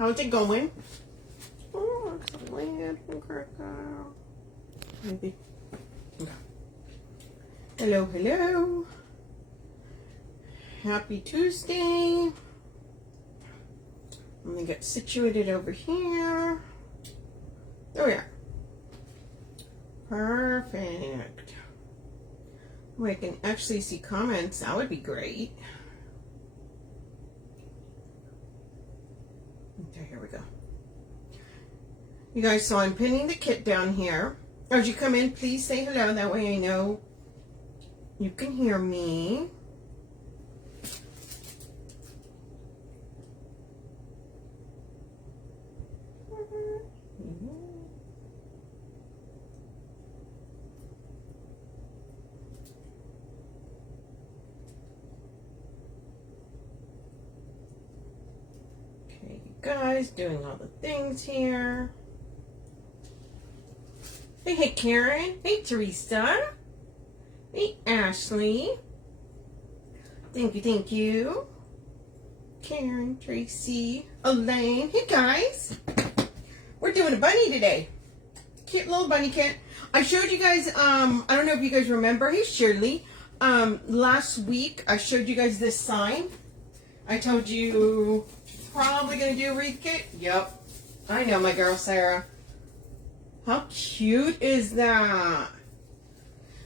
How's it going? Oh, excellent. Maybe. Okay. Hello, hello. Happy Tuesday. I'm gonna get situated over here. Oh yeah. Perfect. Oh, I can actually see comments. That would be great. Okay, here we go. You guys, so I'm pinning the kit down here. As you come in, please say hello. That way I know you can hear me. Okay, you guys doing all the things here. Hey Karen. Hey Teresa. Hey Ashley. Thank you. Karen, Tracy, Elaine. Hey guys. We're doing a bunny today. Cute little bunny kit. I showed you guys, I don't know if you guys remember. Hey Shirley. Last week I showed you guys this sign. I told you probably gonna do a wreath kit. Yep. I know, my girl Sarah. How cute is that?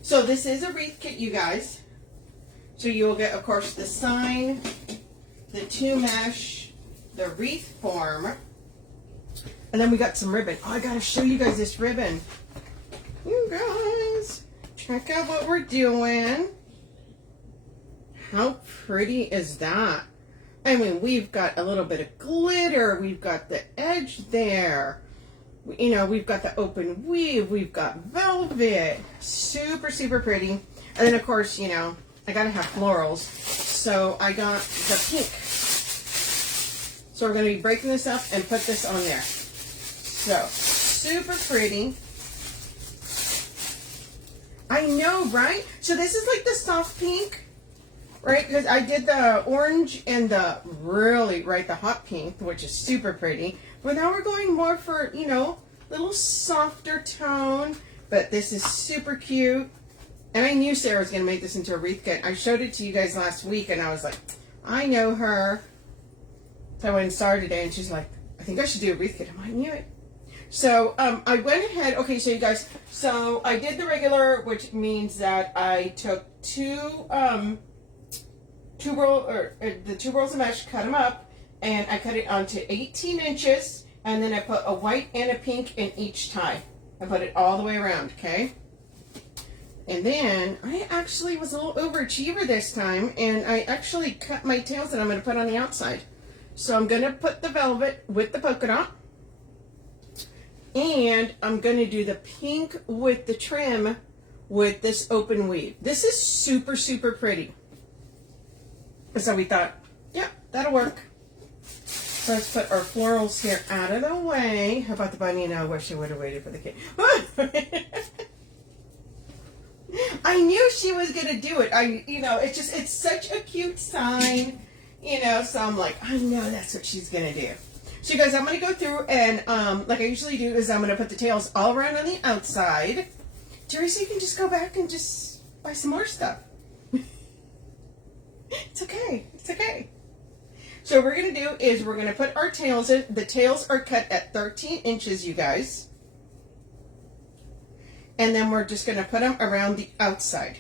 So this is a wreath kit, you guys. So you'll get, of course, the sign, the 2 mesh, the wreath form, and then we got some ribbon. Oh, I gotta show you guys this ribbon. You guys, check out what we're doing. How pretty is that? I mean, we've got a little bit of glitter. We've got the edge there. You know, we've got the open weave, we've got velvet, super, super pretty. And then, of course, you know, I gotta have florals. So I got the pink. So we're gonna be breaking this up and put this on there. So, super pretty. I know, right? So this is like the soft pink, right? Because I did the orange and the the hot pink, which is super pretty. But now we're going more for, you know, little softer tone. But this is super cute. And I knew Sarah was going to make this into a wreath kit. I showed it to you guys last week, and I was like, I know her. So I went and saw her today, and she's like, I think I should do a wreath kit. I knew it. So I went ahead. Okay, so you guys, so I did the regular, which means that I took the 2 rolls of mesh, cut them up, and I cut it onto 18 inches, and then I put a white and a pink in each tie. I put it all the way around, okay? And then I actually was a little overachiever this time, and I actually cut my tails that I'm going to put on the outside. So I'm going to put the velvet with the polka dot, and I'm going to do the pink with the trim with this open weave. This is super, super pretty. So we thought, yeah, that'll work. So let's put our florals here out of the way. How about the bunny? Now I wish I would have waited for the kid. I knew she was gonna do it. It's such a cute sign, you know. So I'm like, I know that's what she's gonna do. So you guys, I'm gonna go through and like I usually do is I'm gonna put the tails all around on the outside. Teresa, you can just go back and just buy some more stuff. It's okay. It's okay. So what we're going to do is we're going to put our tails in. The tails are cut at 13 inches, you guys. And then we're just going to put them around the outside.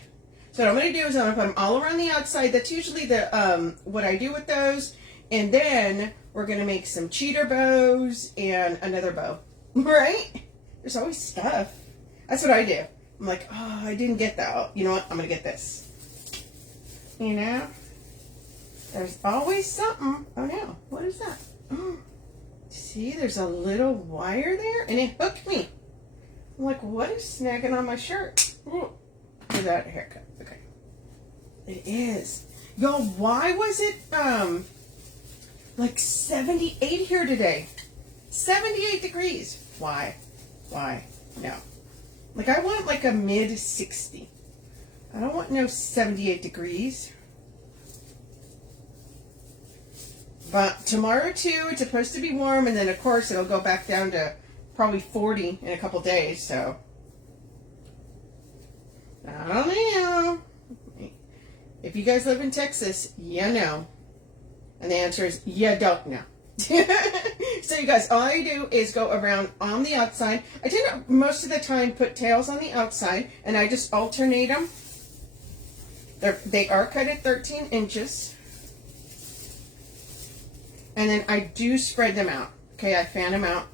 So what I'm going to do is I'm going to put them all around the outside. That's usually the what I do with those. And then we're going to make some cheater bows and another bow. Right? There's always stuff. That's what I do. I'm like, oh, I didn't get that. You know what? I'm going to get this. You know? There's always something. Oh no, what is that? Oh, see, there's a little wire there, and it hooked me. I'm like, what is snagging on my shirt? Ooh. Is that a haircut? Okay. It is. Yo, why was it like 78 here today? 78 degrees. Why? No. Like I want like a mid 60. I don't want no 78 degrees. But tomorrow too, it's supposed to be warm, and then of course it'll go back down to probably 40 in a couple days, so. I don't know. If you guys live in Texas, you know. And the answer is, you don't know. So you guys, all I do is go around on the outside. I tend to, most of the time, put tails on the outside, and I just alternate them. They are cut at 13 inches. And then I do spread them out. Okay, I fan them out.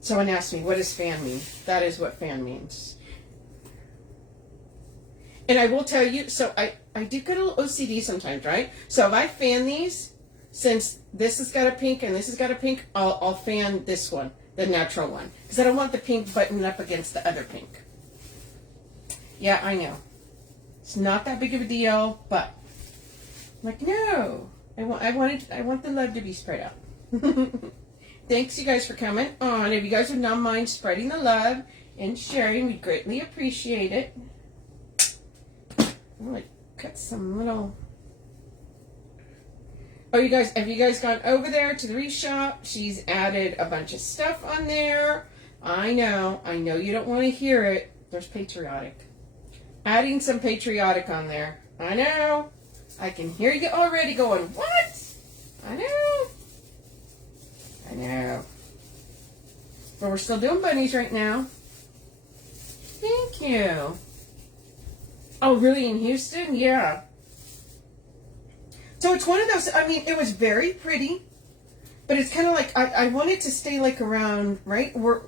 Someone asked me, what does fan mean? That is what fan means. And I will tell you, so I do get a little OCD sometimes, right? So if I fan these, since this has got a pink and this has got a pink, I'll fan this one, the natural one. Because I don't want the pink buttoned up against the other pink. Yeah, I know. It's not that big of a deal, but I'm like, no. I want the love to be spread out. Thanks, you guys, for coming on. If you guys would not mind spreading the love and sharing, we'd greatly appreciate it. I'm gonna cut some little. Oh, you guys, have you guys gone over there to the Wreath Shop? She's added a bunch of stuff on there. I know you don't want to hear it. There's patriotic. Adding some patriotic on there. I know. I can hear you already going, what? I know. But we're still doing bunnies right now. Thank you. Oh, really? In Houston? Yeah. So it's one of those, I mean, it was very pretty, but it's kind of like, I want it to stay like around, right? We're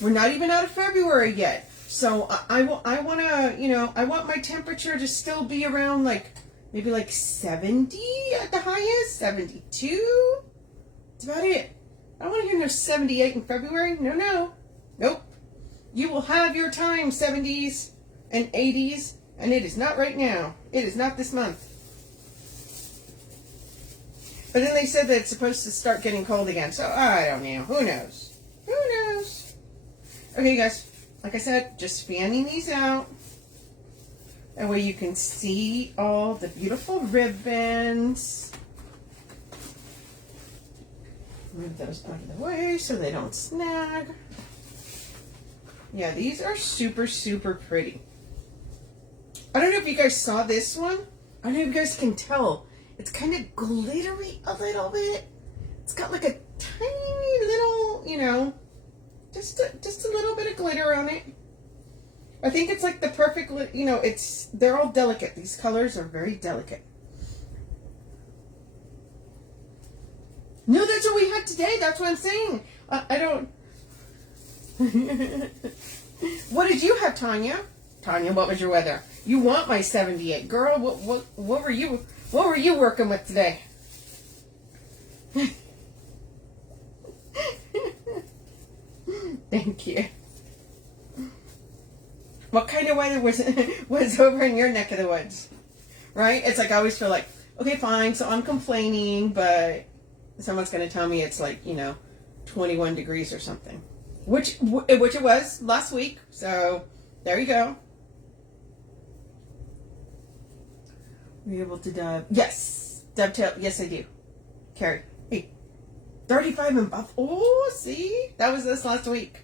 not even out of February yet. So I want to, you know, I want my temperature to still be around like, maybe like 70 at the highest, 72. That's about it. I don't want to hear no 78 in February. No. Nope. You will have your time, 70s and 80s, and it is not right now. It is not this month. But then they said that it's supposed to start getting cold again, so I don't know. Who knows? Okay, guys. Like I said, just fanning these out. That way you can see all the beautiful ribbons. Move those out of the way so they don't snag. Yeah, these are super, super pretty. I don't know if you guys saw this one. I don't know if you guys can tell. It's kind of glittery a little bit. It's got like a tiny little, you know, just a little bit of glitter on it. I think it's like the perfect, you know, they're all delicate. These colors are very delicate. No, that's what we had today. That's what I'm saying. I don't. What did you have, Tanya? Tanya, what was your weather? You want my 78, girl? What were you working with today? Thank you. What kind of weather was over in your neck of the woods? Right? It's like I always feel like, okay, fine, so I'm complaining, but someone's going to tell me it's like, you know, 21 degrees or something. Which it was last week. So there you go. Were you able to dove? Yes. Dovetail. Yes, I do. Carrie. Hey. 35 and buff. Oh, see? That was this last week.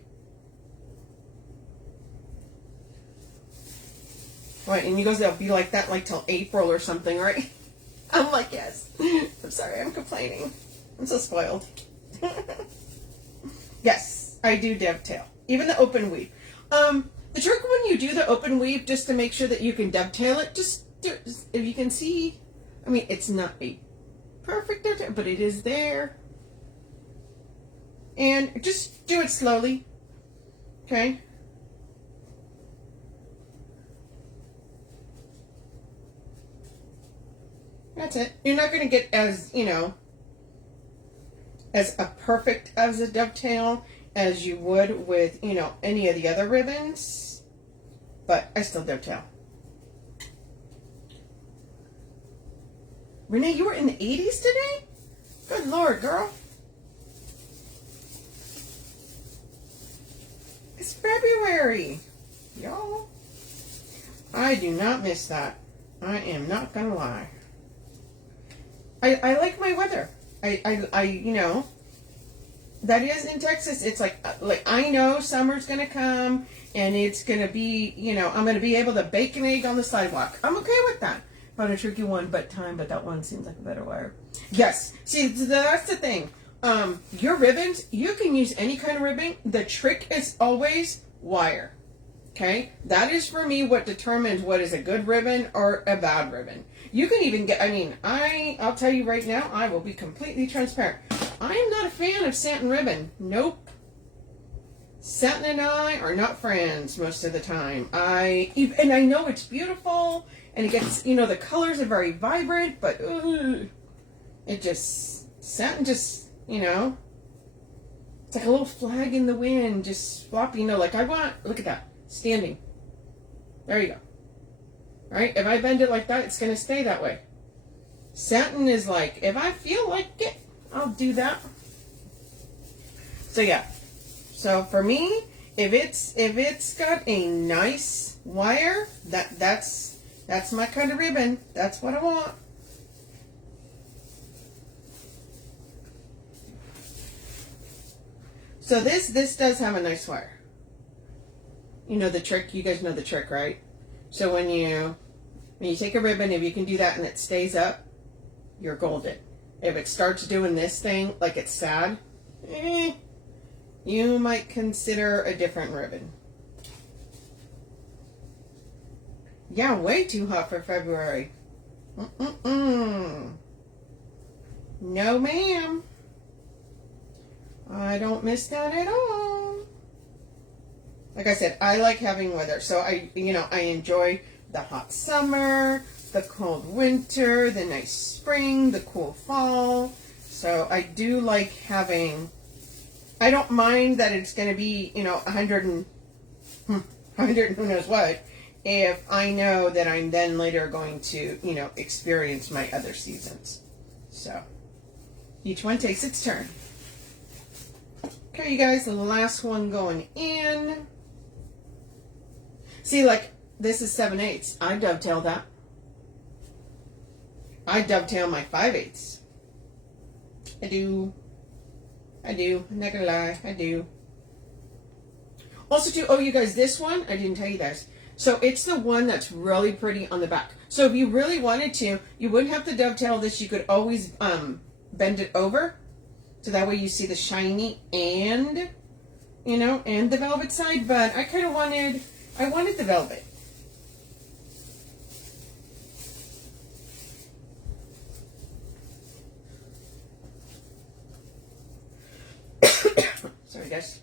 Right, and you guys, they'll be like that like till April or something, right? I'm like, yes. I'm sorry, I'm complaining. I'm so spoiled. Yes, I do dovetail. Even the open weave. The trick when you do the open weave, just to make sure that you can dovetail it, if you can see, I mean, it's not a perfect dovetail, but it is there. And just do it slowly. Okay? That's it. You're not going to get as, you know, as a perfect as a dovetail as you would with, you know, any of the other ribbons. But I still dovetail. Renee, you were in the 80s today? Good Lord, girl. It's February. Y'all. I do not miss that. I am not going to lie. I like my weather. You know, that is in Texas. It's like I know summer's gonna come and it's gonna be, you know, I'm gonna be able to bake an egg on the sidewalk. I'm okay with that. Found a tricky one, but that one seems like a better wire. Yes. See, that's the thing. Your ribbons, you can use any kind of ribbon. The trick is always wire. Okay? That is for me what determines what is a good ribbon or a bad ribbon. You can even get, I mean, I'll tell you right now, I will be completely transparent. I am not a fan of satin ribbon. Nope. Satin and I are not friends most of the time. And I know it's beautiful and it gets, you know, the colors are very vibrant, but satin just, you know, it's like a little flag in the wind, just floppy, you know, like look at that, standing. There you go. Right? If I bend it like that, it's going to stay that way. Satin is like, if I feel like it, I'll do that. So yeah. So for me, if it's got a nice wire, that's my kind of ribbon. That's what I want. So this does have a nice wire. You know the trick, you guys know the trick, right? So when you take a ribbon, if you can do that and it stays up, you're golden. If it starts doing this thing, like it's sad, you might consider a different ribbon. Yeah, way too hot for February. No, ma'am. I don't miss that at all. Like I said, I like having weather. So I enjoy the hot summer, the cold winter, the nice spring, the cool fall. So I do like having, I don't mind that it's going to be, 100 and who knows what, if I know that I'm then later going to, experience my other seasons. So each one takes its turn. Okay, you guys, the last one going in. See, like, this is 7/8. I dovetail that. I dovetail my 5/8. I do. I'm not gonna lie, I do. Also, too, you guys, this one, I didn't tell you guys. So it's the one that's really pretty on the back. So if you really wanted to, you wouldn't have to dovetail this. You could always bend it over. So that way you see the shiny and, and the velvet side. But I kind of wanted the velvet. Sorry, guys.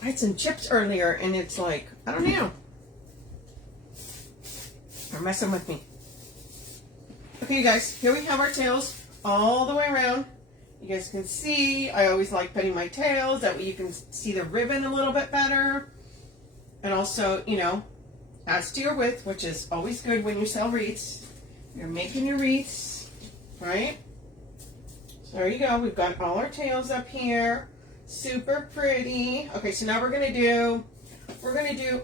I had some chips earlier, and it's like, I don't know. They're messing with me. Okay, you guys, here we have our tails all the way around. You guys can see, I always like putting my tails. That way you can see the ribbon a little bit better. And also, adds to your width, which is always good when you sell wreaths. You're making your wreaths, right? So there you go. We've got all our tails up here. Super pretty. Okay, so now we're going to do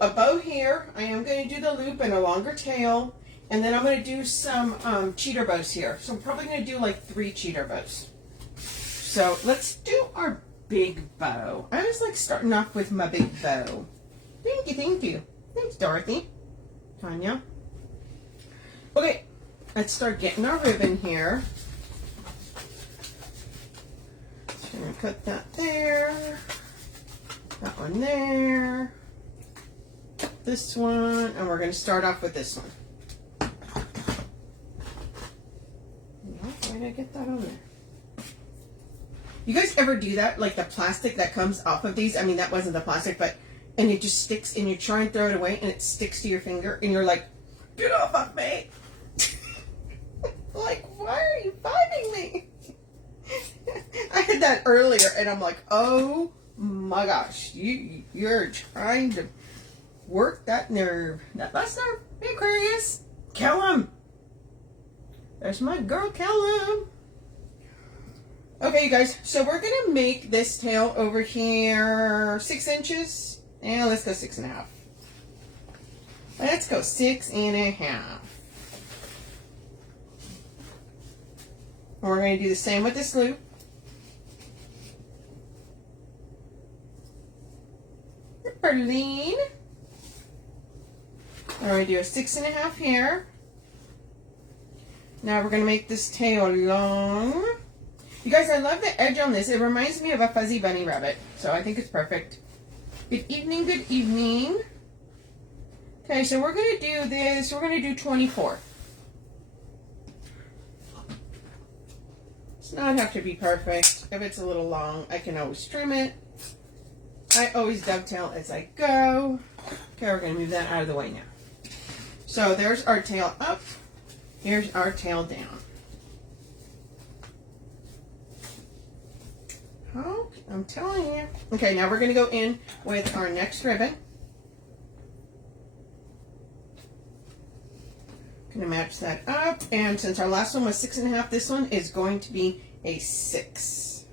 a bow here. I am going to do the loop and a longer tail. And then I'm going to do some cheater bows here. So I'm probably going to do like 3 cheater bows. So let's do our big bow. I always like starting off with my big bow. Thank you. Thanks, Dorothy. Tanya. Okay, let's start getting our ribbon here. Just going to cut that there. That one there. This one. And we're going to start off with this one. Why did I get that on there? You guys ever do that? Like the plastic that comes off of these? I mean, that wasn't the plastic, but, and it just sticks and you try and throw it away and it sticks to your finger and you're like, get off of me. Like, why are you biting me? I had that earlier and I'm like, oh my gosh, you're trying to work that nerve. That last nerve. Hey, Aquarius. Kill him. There's my girl, Callum. Okay, you guys, so we're going to make this tail over here 6 inches. And let's go 6.5. Let's go 6.5. And we're going to do the same with this loop. Berlin. I'm going to do a 6.5 here. Now we're going to make this tail long. You guys, I love the edge on this. It reminds me of a fuzzy bunny rabbit. So I think it's perfect. Good evening, good evening. Okay, so we're going to do this. We're going to do 24. Does not have to be perfect. If it's a little long, I can always trim it. I always dovetail as I go. Okay, we're going to move that out of the way now. So there's our tail up. Here's our tail down. Oh, I'm telling you. Okay, now we're going to go in with our next ribbon. Going to match that up. And since our last one was 6.5, this one is going to be a 6.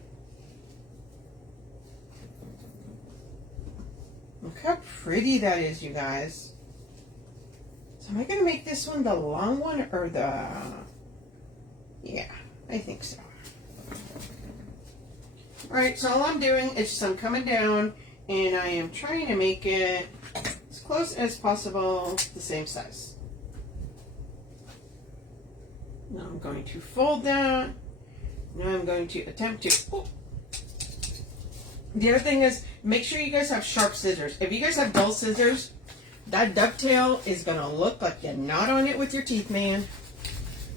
Look how pretty that is, you guys. So am I going to make this one the long one or the... Yeah, I think so. Alright, so all I'm doing is just I'm coming down and I am trying to make it as close as possible the same size. Now I'm going to fold that. Now I'm going to attempt to... Oh. The other thing is, make sure you guys have sharp scissors. If you guys have dull scissors, that dovetail is going to look like you're not on it with your teeth, man.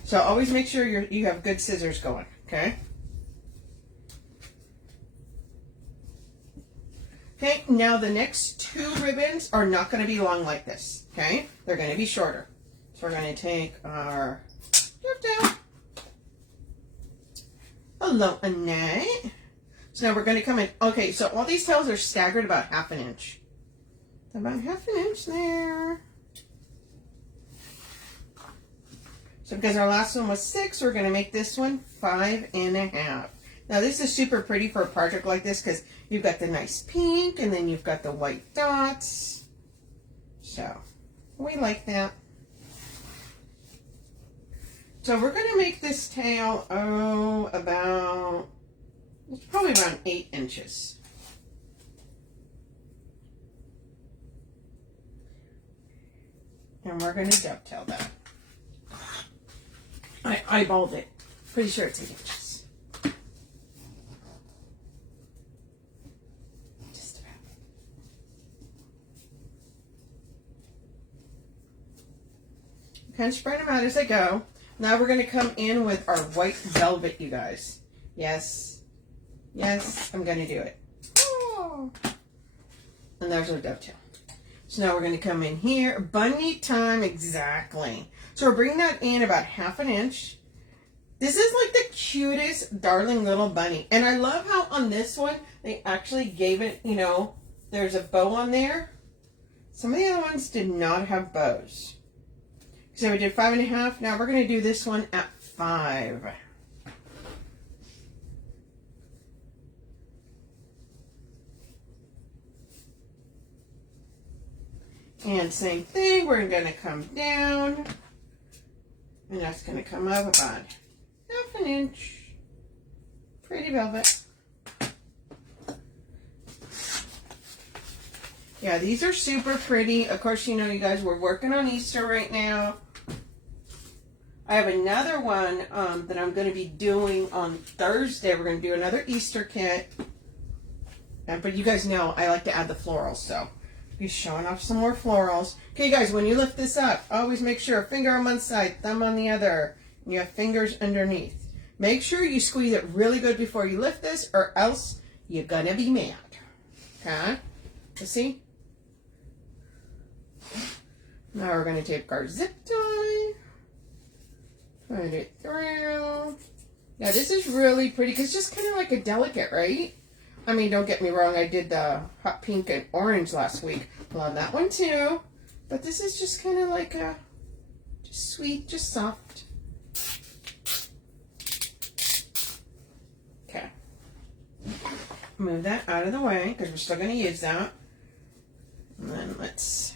So always make sure you have good scissors going, okay? Okay, now the next 2 ribbons are not going to be long like this, okay? They're going to be shorter. So we're going to take our dovetail. Hello, Annette. So now we're going to come in. Okay, so all these tails are staggered about 1/2 inch. About 1/2 inch there. So because our last one was 6, we're going to make this one 5.5. Now this is super pretty for a project like this because you've got the nice pink and then you've got the white dots. So we like that. So we're going to make this tail, it's probably around 8 inches. And we're going to dovetail that. I eyeballed it. Pretty sure it's 8 inches. Just about. Kind of spread them out as I go. Now we're going to come in with our white velvet, you guys. Yes. Yes, I'm going to do it. Oh. And there's our dovetail. So now we're going to come in here. Bunny time, exactly. So we're bringing that in about 1/2 inch. This is like the cutest, darling little bunny. And I love how on this one, they actually gave it, you know, there's a bow on there. Some of the other ones did not have bows. So we did 5.5. Now we're going to do this one at 5. And same thing, we're going to come down. And that's going to come up about 1/2 inch. Pretty velvet. Yeah, these are super pretty. Of course, you know, you guys, we're working on Easter right now. I have another one that I'm going to be doing on Thursday. We're going to do another Easter kit. But you guys know I like to add the florals, so be showing off some more florals. Okay, guys, when you lift this up, always make sure a finger on one side, thumb on the other, and you have fingers underneath. Make sure you squeeze it really good before you lift this, or else you're going to be mad. Okay? You see? Now we're going to take our zip tie, put it through. Now this is really pretty because it's just kind of like a delicate, right? I mean, don't get me wrong, I did the hot pink and orange last week. Love that one too. But this is just kind of like a, just sweet, just soft. Okay. Move that out of the way because we're still going to use that. And then let's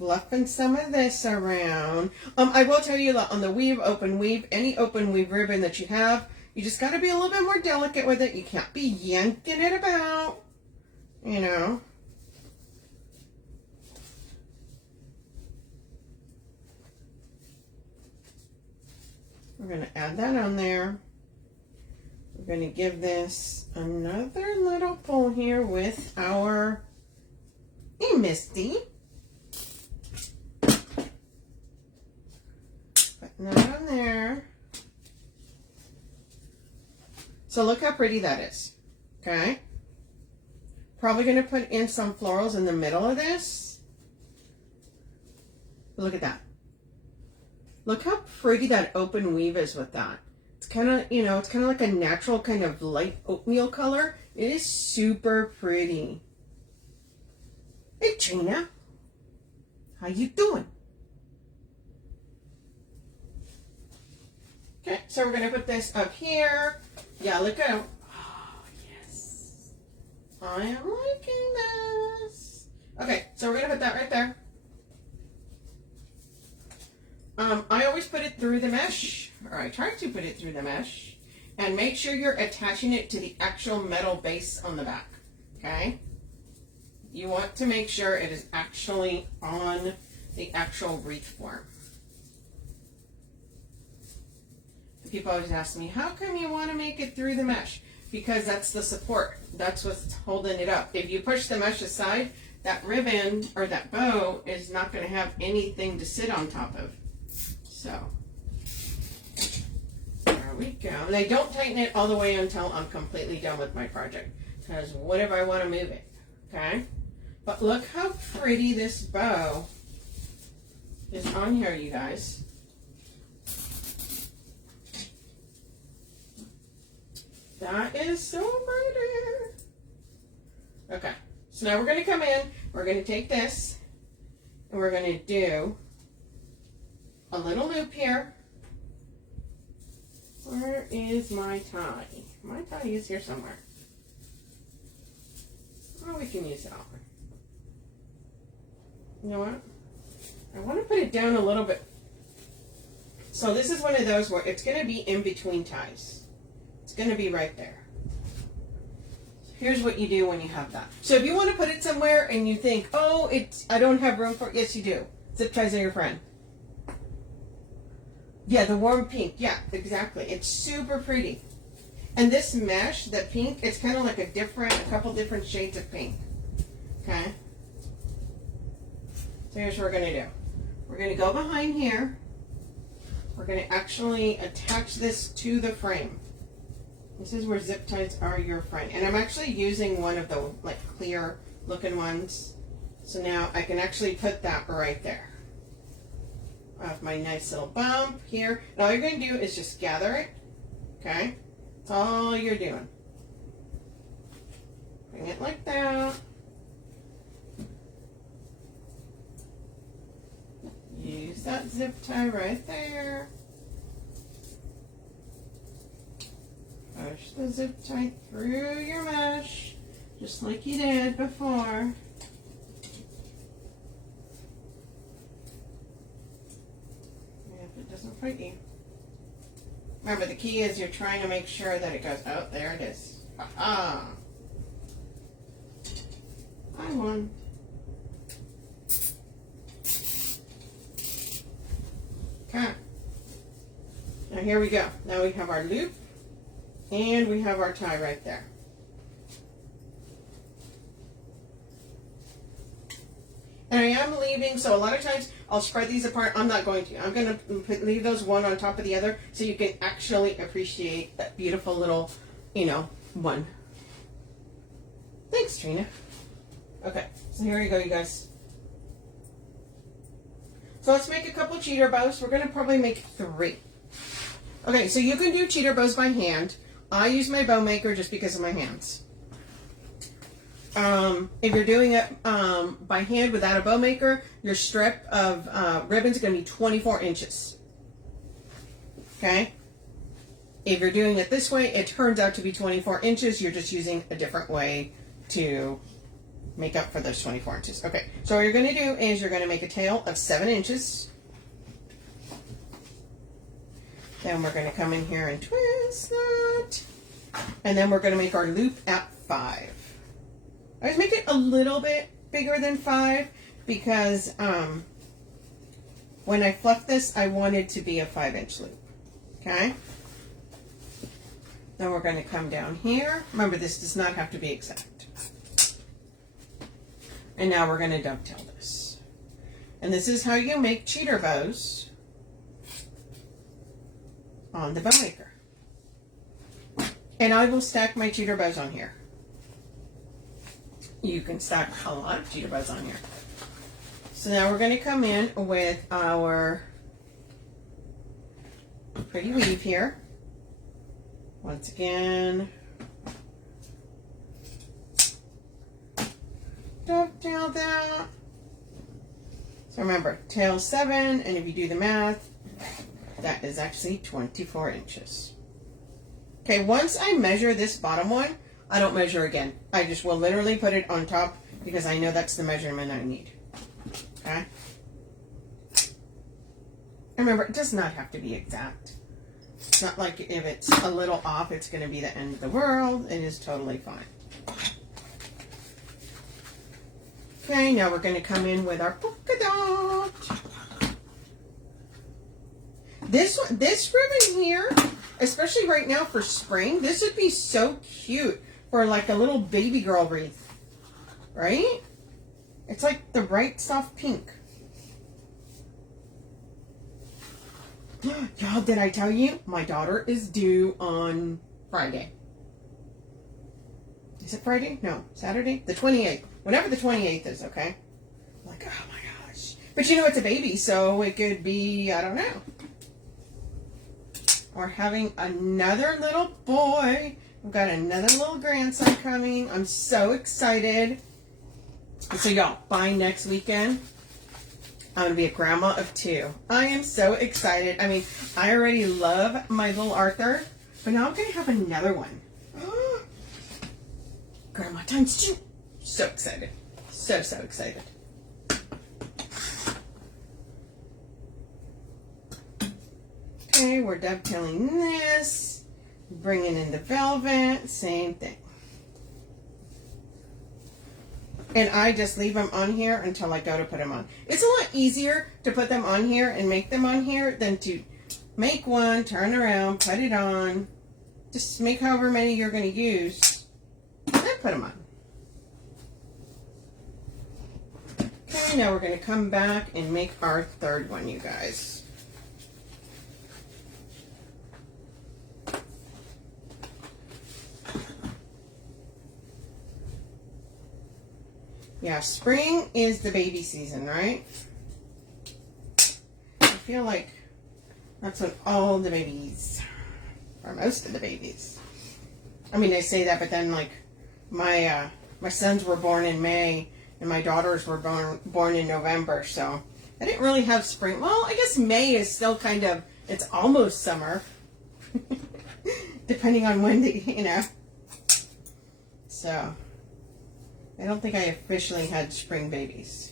fluffing some of this around. I will tell you that on the weave, open weave, any open weave ribbon that you have, you just got to be a little bit more delicate with it. You can't be yanking it about, you know. We're going to add that on there. We're going to give this another little pull here with our, hey Misty. Putting that on there. So look how pretty that is, okay? Probably going to put in some florals in the middle of this. Look at that. Look how pretty that open weave is with that. It's kind of, you know, it's kind of like a natural kind of light oatmeal color. It is super pretty. Hey, Trina. How you doing? Okay, so we're going to put this up here. Yeah, look at it. Oh, yes. I am liking this. Okay, so we're going to put that right there. I always put it through the mesh, or I try to put it through the mesh, and make sure you're attaching it to the actual metal base on the back, okay? You want to make sure it is actually on the actual wreath form. People always ask me, how come you want to make it through the mesh? Because that's the support. That's what's holding it up. If you push the mesh aside, that ribbon or that bow is not going to have anything to sit on top of. So, there we go. And I don't tighten it all the way until I'm completely done with my project. Because what if I want to move it? Okay? But look how pretty this bow is on here, you guys. That is so pretty. Okay, so now we're going to come in, we're going to take this, and we're going to do a little loop here. Where is my tie? My tie is here somewhere. Oh, we can use that one. You know what? I want to put it down a little bit. So this is one of those where it's going to be in between ties. It's going to be right there. Here's what you do when you have that. So if you want to put it somewhere and you think, oh, I don't have room for it. Yes, you do. Zip ties are your friend. Yeah, the warm pink. Yeah, exactly. It's super pretty. And this mesh, the pink, it's kind of like a couple different shades of pink. Okay? So here's what we're going to do. We're going to go behind here. We're going to actually attach this to the frame. This is where zip ties are your friend. And I'm actually using one of the like clear looking ones. So now I can actually put that right there. I have my nice little bump here. And all you're going to do is just gather it. Okay? That's all you're doing. Bring it like that. Use that zip tie right there. Push the zip tie through your mesh, just like you did before. If it doesn't fit you. Remember, the key is you're trying to make sure that it goes, oh, there it is. Ha-ha. I won. Okay. Now here we go. Now we have our loop. And we have our tie right there. And I am leaving, so a lot of times I'll spread these apart. I'm not going to. I'm going to leave those one on top of the other so you can actually appreciate that beautiful little, you know, one. Thanks, Trina. Okay, so here you go, you guys. So let's make a couple cheater bows. We're going to probably make 3. Okay, so you can do cheater bows by hand. I use my bow maker just because of my hands. If you're doing it by hand without a bow maker, your strip of ribbon is going to be 24 inches. Okay? If you're doing it this way, it turns out to be 24 inches. You're just using a different way to make up for those 24 inches. Okay, so what you're going to do is you're going to make a tail of 7 inches. Then we're going to come in here and twist that. And then we're going to make our loop at 5. I always make it a little bit bigger than 5 because when I fluff this, I want it to be a 5-inch loop. Okay? Then we're going to come down here. Remember, this does not have to be exact. And now we're going to dovetail this. And this is how you make cheater bows on the bow maker. And I will stack my cheater bows on here. You can stack a lot of cheater bows on here. So now we're going to come in with our pretty weave here. Once again, dovetail that. So remember, tail 7, and if you do the math, that is actually 24 inches. Okay, once I measure this bottom one, I don't measure again. I just will literally put it on top because I know that's the measurement I need. Okay? And remember, it does not have to be exact. It's not like if it's a little off, it's going to be the end of the world. It is totally fine. Okay, now we're going to come in with our polka dot. This ribbon here, especially right now for spring, this would be so cute for like a little baby girl wreath, right? It's like the right soft pink. Y'all, did I tell you? My daughter is due on Friday. Is it Friday? No, Saturday? The 28th. Whenever the 28th is, okay? I'm like, oh my gosh. But you know, it's a baby, so it could be, I don't know. We're having another little boy. We've got another little grandson coming. I'm so excited. So y'all, by next weekend, I'm going to be a grandma of 2. I am so excited. I mean, I already love my little Arthur, but now I'm going to have another one. Grandma times 2. So excited. So excited. Okay, we're dovetailing this. Bringing in the velvet. Same thing. And I just leave them on here until I go to put them on. It's a lot easier to put them on here and make them on here than to make one, turn around, put it on. Just make however many you're going to use, and then put them on. Okay, now we're going to come back and make our third one, you guys. Yeah, spring is the baby season, right? I feel like that's when all the babies, or most of the babies. I mean, they say that, but then like my sons were born in May and my daughters were born in November, so I didn't really have spring. Well, I guess May is still kind of, it's almost summer, depending on when they, you know. So I don't think I officially had spring babies.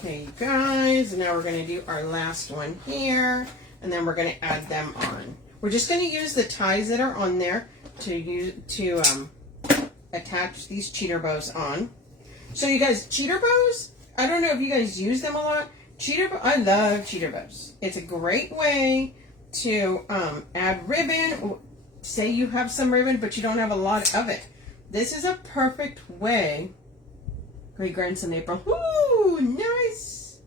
Okay, you guys, and now we're going to do our last one here, and then we're going to add them on. We're just going to use the ties that are on there to attach these cheater bows on. So you guys, cheater bows, I don't know if you guys use them a lot. I love cheater bows. It's a great way to add ribbon. Say you have some ribbon, but you don't have a lot of it. This is a perfect way. Great grandson April. Ooh, nice.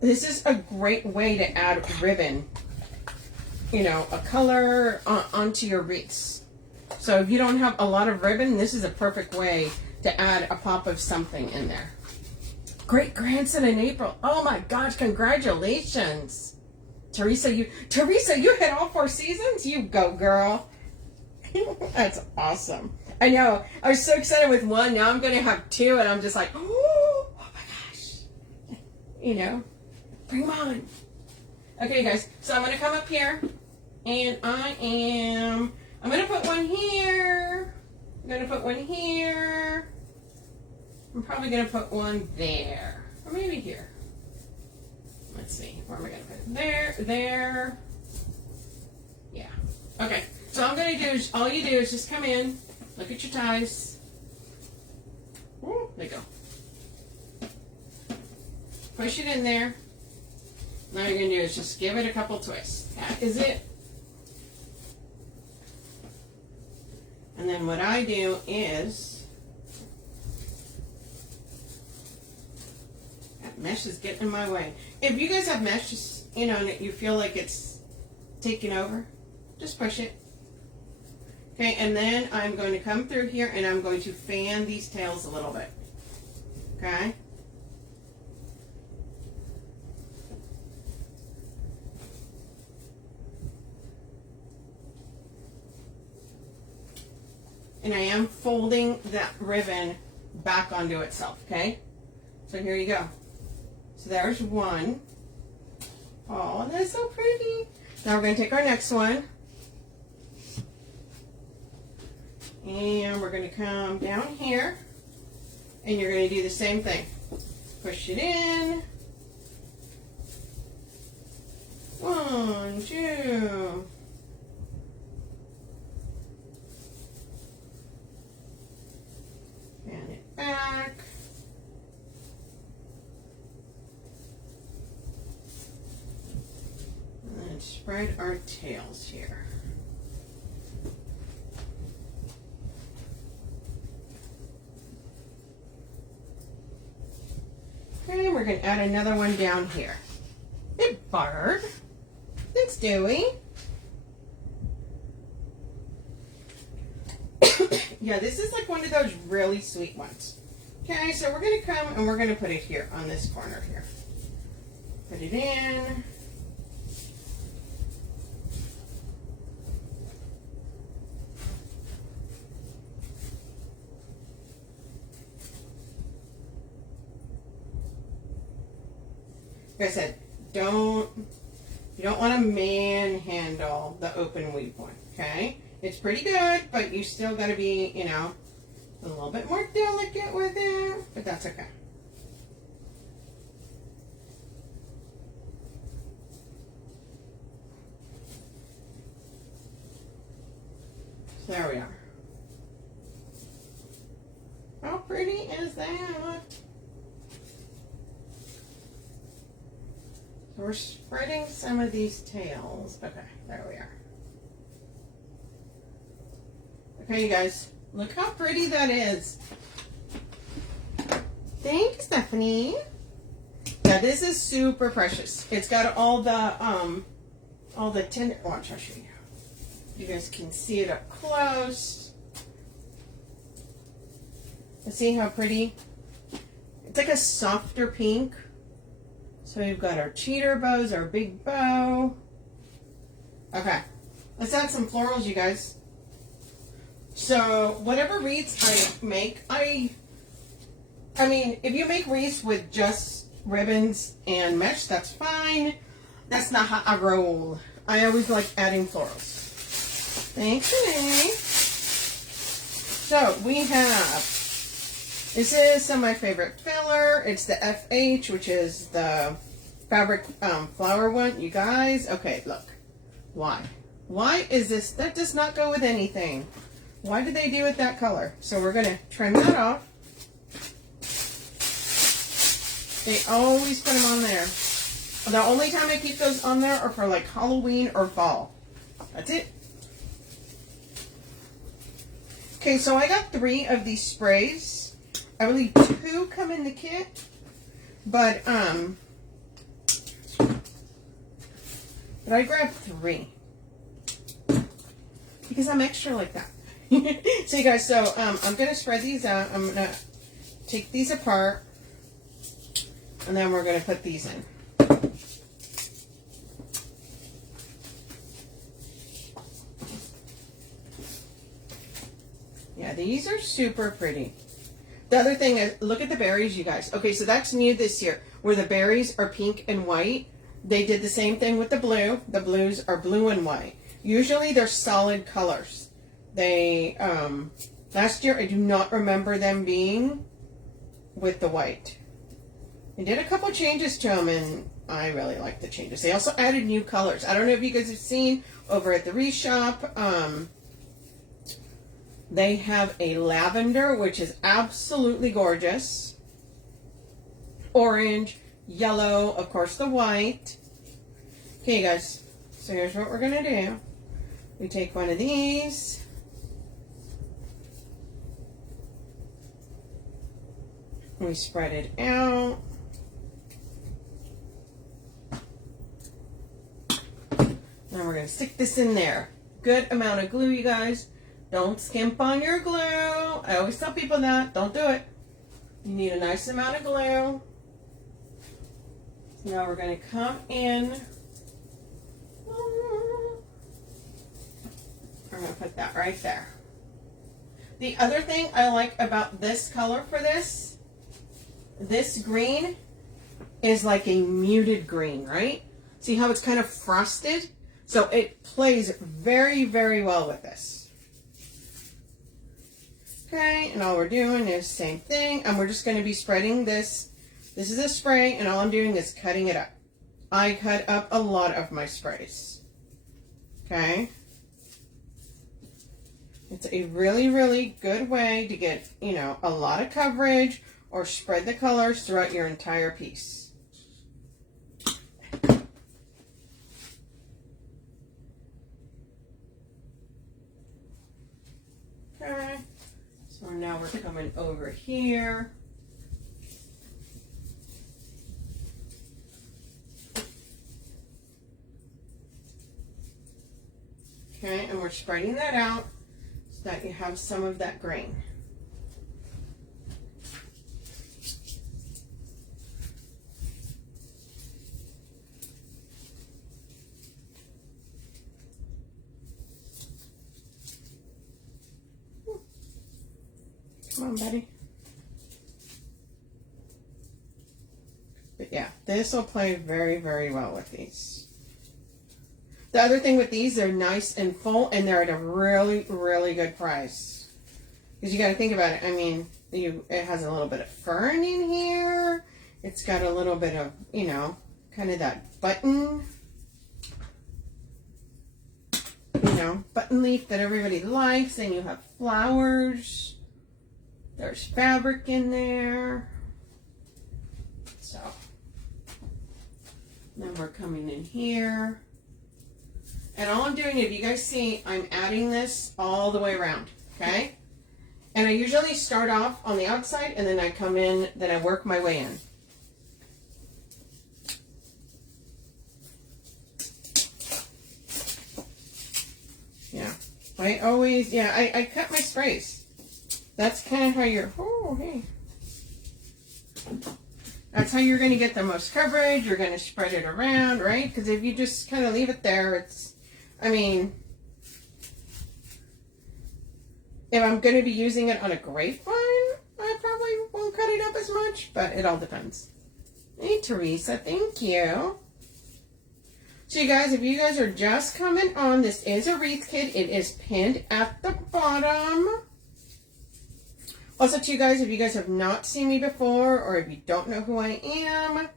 This is a great way to add ribbon. You know, a color onto your wreaths. So if you don't have a lot of ribbon, this is a perfect way to add a pop of something in there. Great grandson in April. Oh my gosh, congratulations. Teresa, you hit all 4 seasons? You go, girl. That's awesome. I know. I was so excited with 1. Now I'm going to have 2, and I'm just like, oh my gosh. You know, bring them on. Okay, guys. So I'm going to come up here, And I'm going to put one here. I'm going to put one here. I'm probably going to put one there. Or maybe here. Let's see. Where am I going to put it? There, there. Yeah. Okay. So all I'm going to do is, all you do is just come in, look at your ties. Ooh, there you go. Push it in there. Now all you're going to do is just give it a couple twists. That is it. And then what I do is, that mesh is getting in my way. If you guys have mesh, just, you know, and you feel like it's taking over, just push it. Okay, and then I'm going to come through here and I'm going to fan these tails a little bit. Okay? And I am folding that ribbon back onto itself, okay? So here you go. So there's one. Oh, that's so pretty. Now we're going to take our next one. And we're going to come down here. And you're going to do the same thing. Push it in. 1, 2. Fan it back. And then spread our tails here. Okay, we're going to add another one down here. Hey, Bard. Thanks, Dewey. Yeah, this is like one of those really sweet ones. Okay, so we're going to come and we're going to put it here on this corner here. Put it in. Like I said, you don't want to manhandle the open weave one, okay? It's pretty good, but you still got to be, you know, a little bit more delicate with it, but that's okay. So there we are. How pretty is that? So we're spreading some of these tails. Okay, there we are. Okay, you guys, look how pretty that is. Thanks, Stephanie. Yeah, this is super precious. It's got all the tender. Watch, I'll show you. You guys can see it up close. See how pretty? It's like a softer pink. So we've got our cheater bows, our big bow. Okay, let's add some florals, you guys. So whatever wreaths I make, I mean, if you make wreaths with just ribbons and mesh, that's fine. That's not how I roll. I always like adding florals. Thanks, Renee. So we have, this is some of my favorite filler. It's the FH, which is the fabric flower one. You guys, okay, look. Why? Why is this? That does not go with anything. Why did they do it that color? So we're going to trim that off. They always put them on there. The only time I keep those on there are for like Halloween or fall. That's it. Okay, so I got 3 of these sprays. I believe 2 come in the kit, but I grabbed 3 because I'm extra like that. So you guys, so I'm gonna spread these out. I'm gonna take these apart, and then we're gonna put these in. Yeah, these are super pretty. The other thing is, look at the berries, you guys. Okay, so that's new this year, where the berries are pink and white. They did the same thing with the blue. The blues are blue and white. Usually they're solid colors. They, last year I do not remember them being with the white. They did a couple changes to them, and I really like the changes. They also added new colors. I don't know if you guys have seen over at the Wreath Shop. They have a lavender, which is absolutely gorgeous. Orange, yellow, of course the white. Okay, guys. So here's what we're going to do. We take one of these. We spread it out. Now we're going to stick this in there. Good amount of glue, you guys. Don't skimp on your glue. I always tell people that. Don't do it. You need a nice amount of glue. Now we're going to come in. I'm going to put that right there. The other thing I like about this color for this green is like a muted green, right? See how it's kind of frosted? So it plays very, very well with this. Okay, and all we're doing is same thing, and we're just going to be spreading this. This is a spray, and all I'm doing is cutting it up. I cut up a lot of my sprays. Okay? It's a really, really good way to get, you know, a lot of coverage or spread the colors throughout your entire piece. Okay, so now we're coming over here. Okay, and we're spreading that out so that you have some of that green. Come on, buddy. But yeah, this will play very, very well with these. The other thing with these, they're nice and full, and they're at a really, really good price. Because you got to think about it. I mean, it has a little bit of fern in here. It's got a little bit of, you know, kind of that button, you know, button leaf that everybody likes. And you have flowers. There's fabric in there. So, then we're coming in here. And all I'm doing, if you guys see, I'm adding this all the way around, okay? And I usually start off on the outside, and then I come in, then I work my way in. Yeah, I always, yeah, I cut my sprays. That's kind of how you're, oh, hey. That's how you're going to get the most coverage. You're going to spread it around, right? Because if you just kind of leave it there, it's, I mean, if I'm going to be using it on a grapevine, I probably won't cut it up as much, but it all depends. Hey, Teresa, thank you. So you guys, if you guys are just coming on, this is a wreath kit. It is pinned at the bottom. Also, to you guys, if you guys have not seen me before, or if you don't know who I am,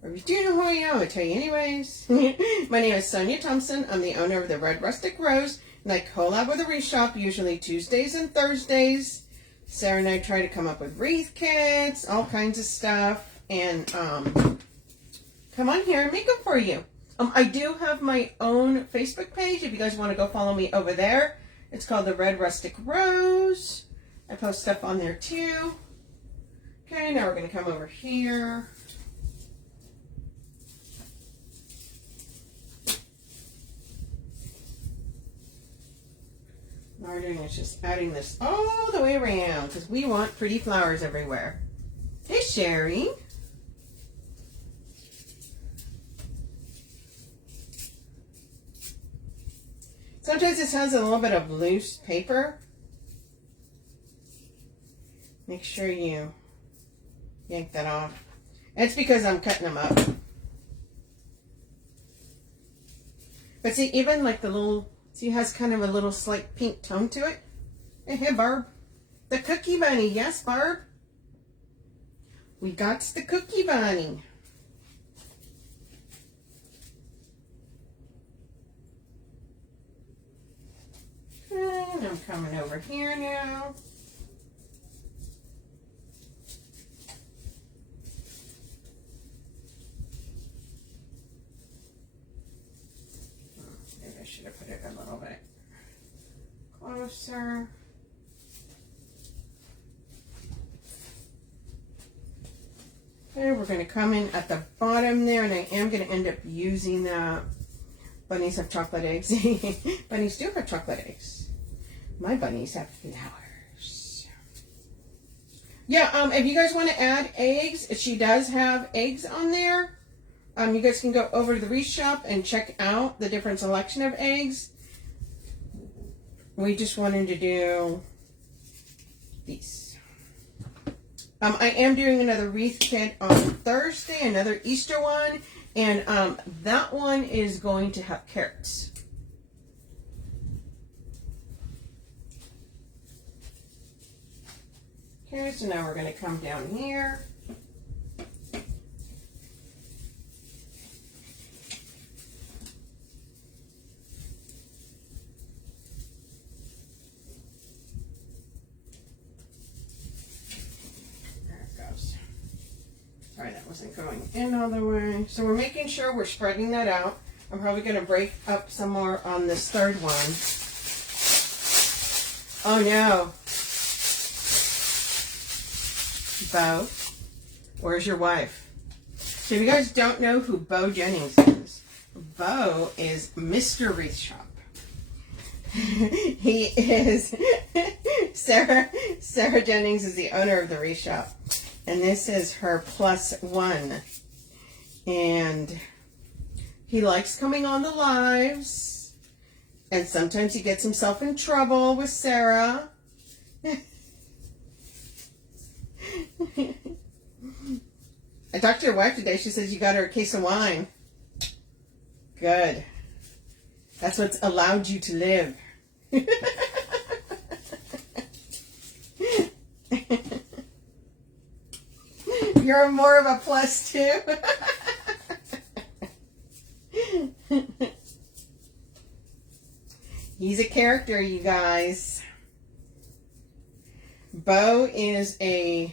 or if you do know who I am, I'll tell you anyways. My name is Sonia Thompson. I'm the owner of the Red Rustic Rose, and I collab with the Wreath Shop usually Tuesdays and Thursdays. Sarah and I try to come up with wreath kits, all kinds of stuff, and come on here and make them for you. I do have my own Facebook page if you guys want to go follow me over there. It's called the Red Rustic Rose. I post stuff on there too. Okay, now we're going to come over here. All we're doing is just adding this all the way around because we want pretty flowers everywhere. Hey, Sherry. Sometimes this has a little bit of loose paper. Make sure you yank that off. It's because I'm cutting them up. But see, even like the little See, it has kind of a little slight pink tone to it. Hey, Barb. The Cookie Bunny. Yes, Barb. We got the Cookie Bunny. And I'm coming over here now. Maybe I should have put it a little bit closer. Okay, we're going to come in at the bottom there, and I am going to end up using that. Bunnies have chocolate eggs. Bunnies do have chocolate eggs. My bunnies have flowers. Yeah, if you guys want to add eggs, she does have eggs on there. You guys can go over to the Wreath Shop and check out the different selection of eggs. We just wanted to do these. I am doing another wreath kit on Thursday, another Easter one, and that one is going to have carrots. Okay, so now we're going to come down here. Sorry, that wasn't going in all the way. So we're making sure we're spreading that out. I'm probably going to break up some more on this third one. Oh no. Bo, where's your wife? So if you guys don't know who Bo Jennings is, Bo is Mr. Wreath Shop. He is, Sarah Jennings is the owner of the Wreath Shop. And this is her +1. And he likes coming on the lives. And sometimes he gets himself in trouble with Sarah. I talked to your wife today. She says you got her a case of wine. Good. That's what's allowed you to live. You're more of a +2. He's a character, you guys. Bo is a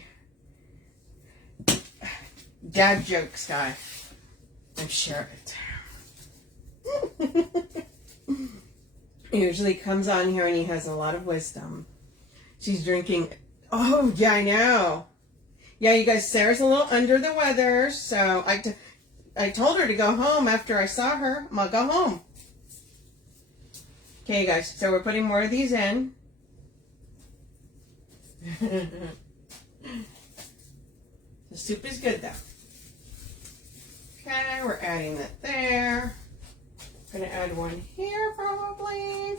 dad jokes guy. I'm sure of it. He usually comes on here and he has a lot of wisdom. She's drinking. Oh, yeah, I know. Yeah, you guys, Sarah's a little under the weather, so I told her to go home after I saw her. I'm gonna go home. Okay, guys, so we're putting more of these in. The soup is good, though. Okay, we're adding that there. Gonna add one here, probably.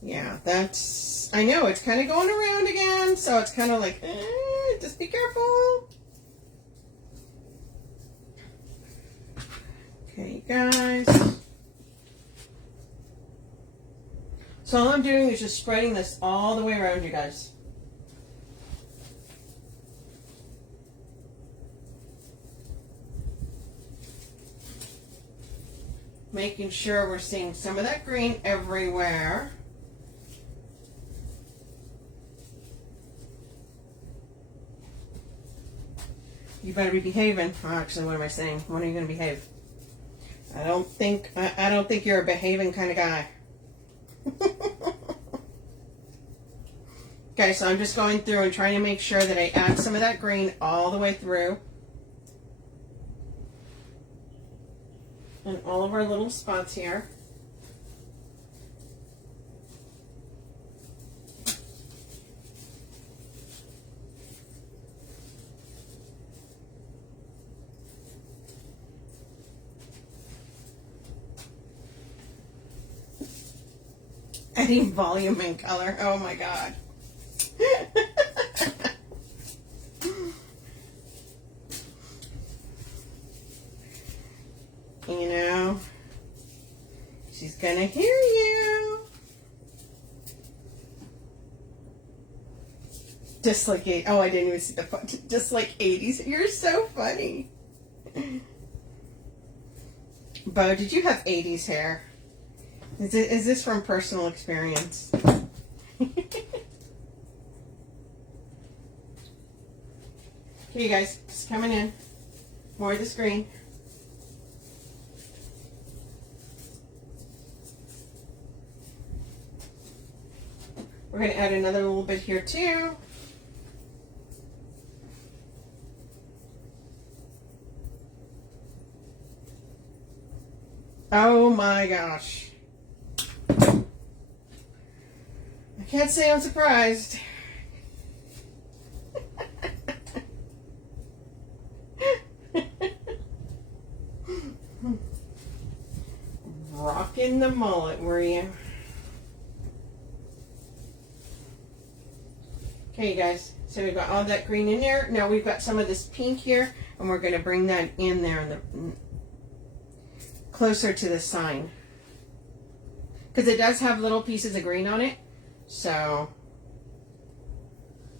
Yeah, that's, I know, it's kind of going around again, so it's kind of like, just be careful. Okay, guys. So all I'm doing is just spreading this all the way around, you guys. Making sure we're seeing some of that green everywhere. You better be behaving. Oh, actually, what am I saying? When are you going to behave? I don't think you're a behaving kind of guy. Okay, so I'm just going through and trying to make sure that I add some of that green all the way through. And all of our little spots here. Adding volume and color. Oh my God. You know, She's gonna hear you. Just like oh, I didn't even see the phone. Just like 80s. You're so funny. Bo, did you have 80s hair? Is this from personal experience? Okay, you guys, just coming in. More of the screen. We're going to add another little bit here too. Oh my gosh. I can't say I'm surprised. Rocking the mullet, were you? Okay, you guys. So we've got all that green in there. Now we've got some of this pink here, and we're going to bring that in there in the closer to the sign, because it does have little pieces of green on it, so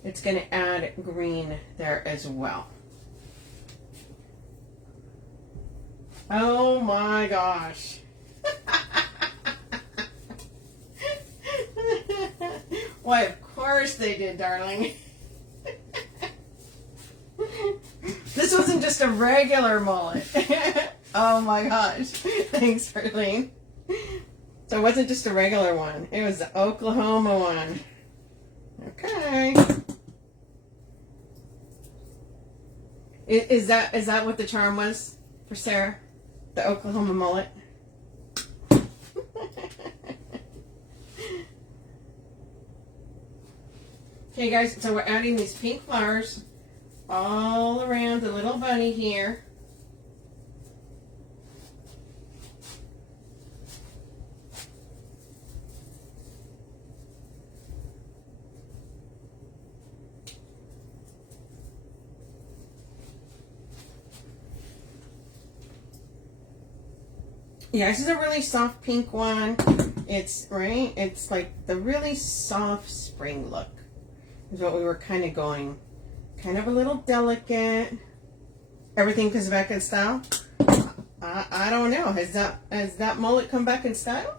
it's going to add green there as well. Oh my gosh. Why, of course they did, darling. This wasn't just a regular mullet. Oh my gosh. Thanks, Arlene. So it wasn't just a regular one. It was the Oklahoma one. Okay. Is that what the charm was for Sarah? The Oklahoma mullet? Okay, guys, so we're adding these pink flowers all around the little bunny here. Yeah, this is a really soft pink one. It's right. It's like the really soft spring look is what we were kind of going. Kind of a little delicate. Everything comes back in style. I don't know. Has that mullet come back in style?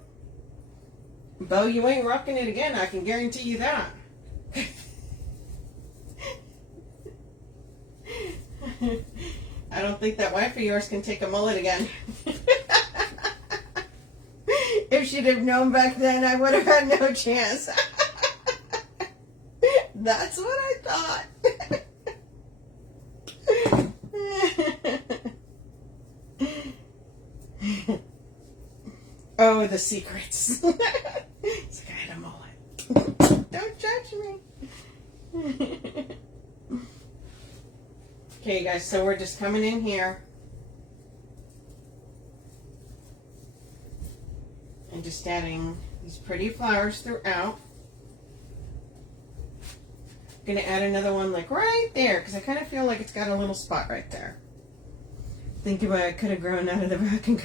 Bo, you ain't rocking it again. I can guarantee you that. I don't think that wife of yours can take a mullet again. If she'd have known back then, I would have had no chance. That's what I thought. Oh, the secrets. It's like I had a mullet. Don't judge me. Okay, guys, so we're just coming in here. And just adding these pretty flowers throughout. I'm going to add another one like right there, because I kind of feel like it's got a little spot right there. Think about it, I could have grown out of the rock and go.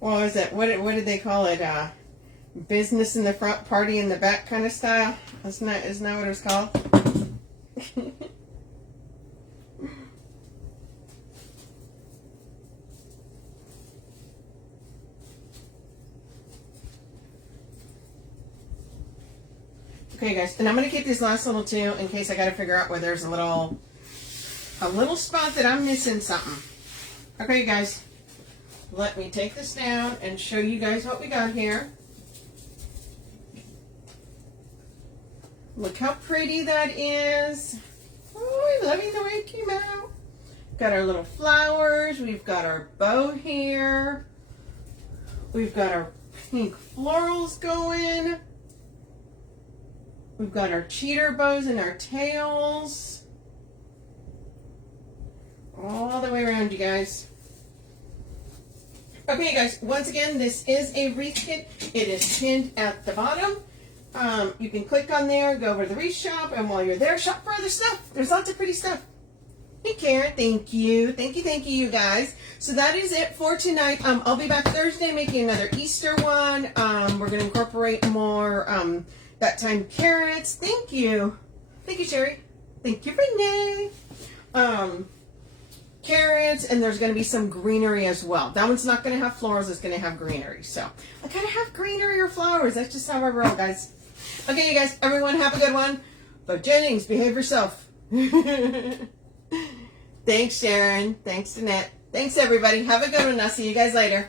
What was it? What did they call it? Business in the front, party in the back kind of style? Isn't that what it was called? Okay, guys, and I'm going to keep these last little two in case I got to figure out where there's a little spot that I'm missing something. Okay, guys, let me take this down and show you guys what we got here. Look how pretty that is. Oh, I'm loving the way it came out. Got our little flowers. We've got our bow here. We've got our pink florals going. We've got our cheater bows and our tails. All the way around, you guys. Okay, guys, once again, this is a wreath kit. It is pinned at the bottom. You can click on there, go over to the Wreath Shop, and while you're there, shop for other stuff. There's lots of pretty stuff. Hey, Karen, thank you. Thank you, you guys. So that is it for tonight. I'll be back Thursday making another Easter one. We're going to incorporate more that time carrots. Thank you. Thank you, Sherry. Thank you, Renee. Carrots, and there's going to be some greenery as well. That one's not going to have florals. It's going to have greenery. So I got to have greenery or flowers. That's just how I roll, guys. Okay, you guys. Everyone have a good one. But Jennings, behave yourself. Thanks, Sharon. Thanks, Danette. Thanks, everybody. Have a good one. I'll see you guys later.